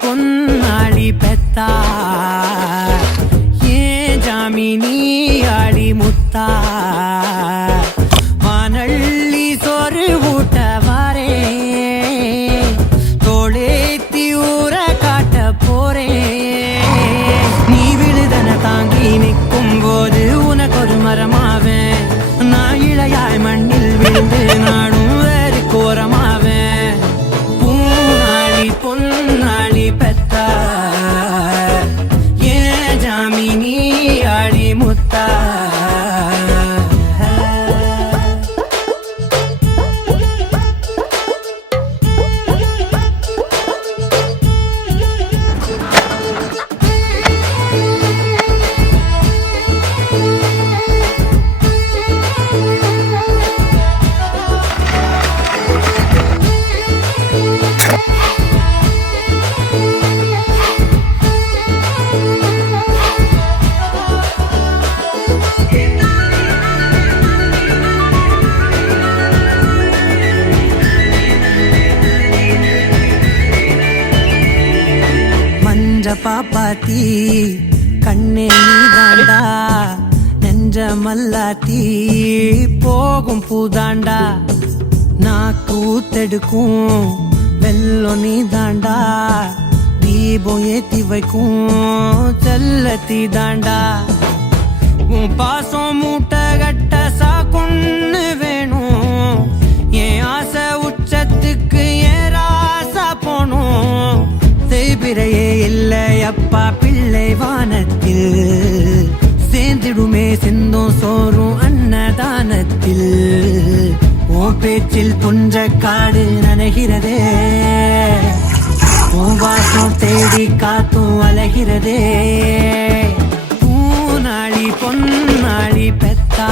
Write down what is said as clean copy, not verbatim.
பொன்னாளி பெத்தா ஏன் ஜாமினி ஆளி முத்தா வானள்ளி சோறு ஊட்ட வாரே தோளேத்தி ஊற காட்ட போறே நீ விழுதன தாங்கி நிற்கும் போது உனக்கு ஒரு மரமாவேன் நான் இளையாய் மண்ணில் விழுந்து நானும் வேறு கோரமாவேன் பூனாளி பொன்னாளி பெத்தா ஏன் ஜாமினி ஆளி முத்தா பாப்பாத்தி கண்ணே நீதாண்டா நெஞ்ச மல்லாத்தி போகும் பூதாண்டா நாக்கு ஊத்தெடுக்கும் வெள்ளம் நீதாண்டா தீபம் ஏத்தி வைக்கும் செல்லத்தி தாண்டா உன் பாசம் மூட்டை கட்ட சாக்குன்னு வேணும் என் ஆசை உச்சத்துக்கு ஏன் ராசா போனும் செய்பிறையே இல்லை அப்பா பிள்ளை வானத்தில் சேர்ந்திடுமே சிந்தும் சோறும் அன்னதானத்தில் உன் பேச்சில் புஞ்ச காடு நனைகிறதே உன் வாசம் தேடி காத்தும் அலைகிறதே பூனாளி பொன்னாளி பெத்தா